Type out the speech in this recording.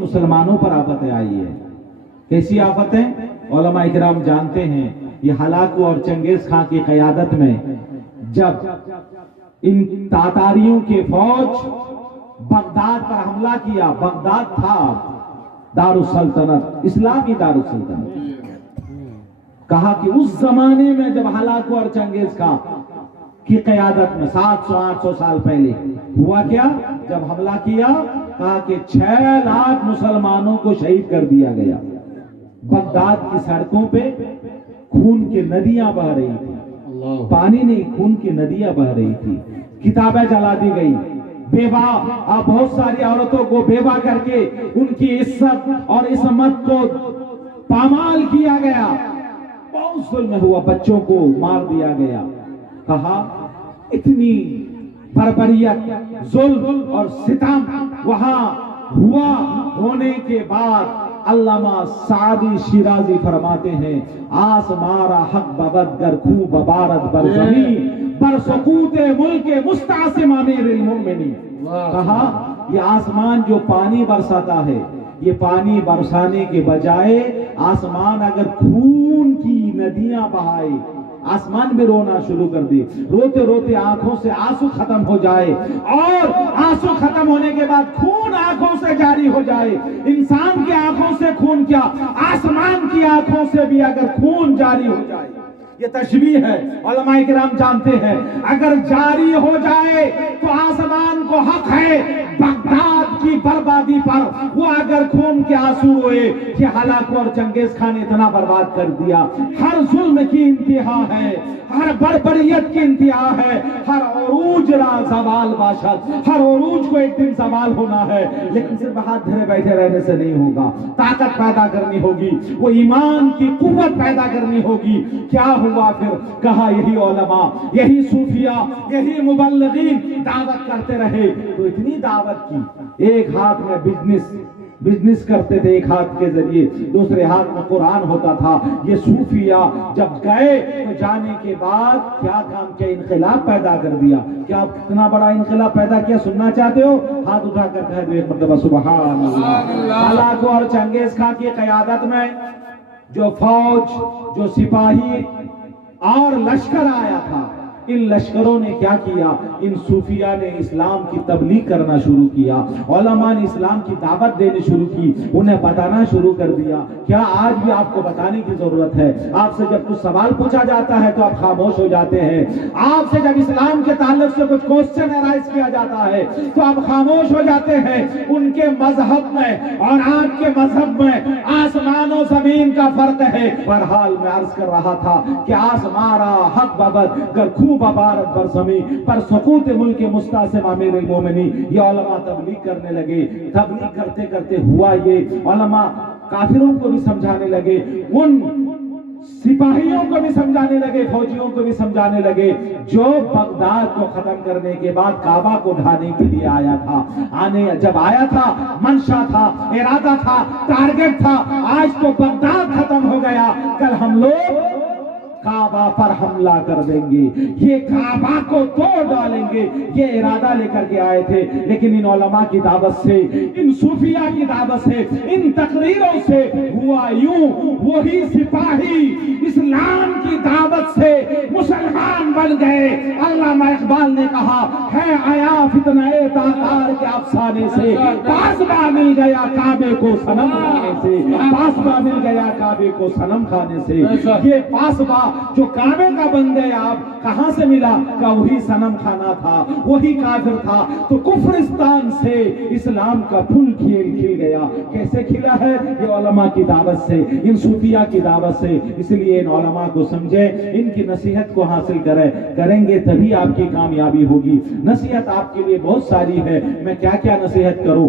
مسلمانوں پر آفتیں آئی ہے. کیسی آفتیں؟ علماء کرام جانتے ہیں یہ ہلاکو اور چنگیز خان کی قیادت میں جب ان تاتاریوں کے فوج بغداد پر حملہ کیا. بغداد تھا دارالسلطنت، اسلامی دارالسلطنت. کہا کہ اس زمانے میں جب ہلاکو اور چنگیز خان کی قیادت میں 700-800 سال پہلے ہوا کیا، جب حملہ کیا کہا کہ 6 لاکھ مسلمانوں کو شہید کر دیا گیا. بغداد کی سڑکوں پہ خون کی ندیاں بہہ رہی تھی، پانی نہیں، خون کی ندیاں بہہ رہی تھی. کتابیں جلا دی گئی، بیوہ بہت ساری عورتوں کو بیوہ کر کے ان کی عزت اور عصمت کو پامال کیا گیا. بہت ظلم ہوا، بچوں کو مار دیا گیا. کہا اتنی بربریت، ظلم اور ستم وہاں ہوا ہونے کے بعد علامہ سعدی شیرازی فرماتے ہیں آسمارا حق ببد گر کو ببارت بر زمین بر سقوط ملک مستعصم امیر المؤمنین. کہا یہ آسمان جو پانی برساتا ہے، یہ پانی برسانے کے بجائے آسمان اگر خون کی ندیاں بہائے، آسمان بھی رونا شروع کر دے، روتے روتے آنکھوں سے آنسو ختم ہو جائے، اور آنسو ختم ہونے کے بعد خون آنکھوں سے جاری ہو جائے. انسان کی آنکھوں سے خون کیا، آسمان کی آنکھوں سے بھی اگر خون جاری ہو جائے. یہ تشبیہ ہے، علماء کرام جانتے ہیں اگر جاری ہو جائے تو آسمان کو حق ہے بغداد کی بربادی پر. وہ اگر خون کے آنسو ہوئے کہ ہلاکو اور چنگیز خان نے اتنا برباد کر دیا. ہر ظلم کی انتہا ہے، ہر بربریت کی انتہا ہے، ہر عروج را زوال باشد. ہر عروج کو ایک دن زوال ہونا ہے، لیکن صرف ہاتھ دھرے بیٹھے رہنے سے نہیں ہوگا. طاقت پیدا کرنی ہوگی، وہ ایمان کی قوت پیدا کرنی ہوگی. کیا ہوا پھر؟ کہا یہی علماء، یہی صوفیاء، یہی مبلغین دعوت کرتے رہے تو اتنی دعوت کی. ایک ہاتھ میں بزنس کرتے تھے، ایک ہاتھ کے ذریعے، دوسرے ہاتھ میں قرآن ہوتا تھا. یہ صوفیاء جب گئے تو جانے کے بعد کیا کام کیا؟ انقلاب پیدا کر دیا. کیا کتنا بڑا انقلاب پیدا کیا؟ سننا چاہتے ہو؟ ہاتھ اٹھا کر کہہ دو ایک مرتبہ سبحان اللہ. ہلاکو اور چنگیز خان کی قیادت میں جو فوج، جو سپاہی اور لشکر آیا تھا، ان لشکروں نے کیا کیا؟ ان صوفیاء نے اسلام کی تبلیغ کرنا شروع کیا، علماء نے اسلام کی دعوت دینی شروع کی، انہیں بتانا شروع کر دیا. کیا آج بھی آپ کو بتانے کی ضرورت ہے؟ آپ سے جب کچھ سوال پوچھا جاتا ہے تو آپ خاموش ہو جاتے ہیں. آپ سے جب اسلام کے تعلق سے کچھ کوسچن رائز کیا جاتا ہے تو آپ خاموش ہو جاتے ہیں. ان کے مذہب میں اور آپ کے مذہب میں آسمان و زمین کا فرق ہے. بہرحال میں عرض کر رہا تھا کہ آسمارا حق ببد گر خوب ببارت بر زمین پر سقوط ملک مستعصم امیر المومنین. یہ علماء تبلیغ کرنے لگے. تبلیغ کرتے کرتے ہوا یہ علماء کافروں کو بھی سمجھانے لگے، ان سپاہیوں کو بھی سمجھانے لگے، فوجیوں کو بھی سمجھانے لگے جو بغداد کو ختم کرنے کے بعد کعبہ کو ڈھانے کے لیے آیا تھا. جب آیا تھا، منشا تھا، ارادہ تھا، ٹارگٹ تھا. آج تو بغداد ختم ہو گیا، کل ہم لوگ کعبہ پر حملہ کر دیں گے، یہ کعبہ کو توڑ ڈالیں گے. یہ ارادہ لے کر کے آئے تھے. لیکن ان علماء کی دعوت سے، ان صوفیاء کی دعوت سے، ان تقریروں سے ہوا یوں، وہی سپاہی اسلام کی دعوت سے مسلمان بن گئے. علامہ اقبال نے کہا ہے آیا فتنہ تاتار کے افسانے سے، پاسبا مل گیا کعبے کو صنم کھانے سے، پاسبا مل گیا کعبے کو صنم کھانے سے. یہ پاسبا جو کعبے کا بن گیا، آپ کہاں سے ملا؟ کہ وہی صنم کھانا تھا، وہی کافر تھا. تو کفرستان سے اسلام کا پھول کھل گیا. کیسے کھلا ہے؟ یہ علماء کی دعوت سے، ان صوفیاء کی دعوت سے. اس لیے ان علماء کو سمجھے، ان کی نصیحت کو حاصل کریں گے تبھی آپ کی کامیابی ہوگی. نصیحت آپ کے لیے بہت ساری ہے، میں کیا کیا نصیحت کروں؟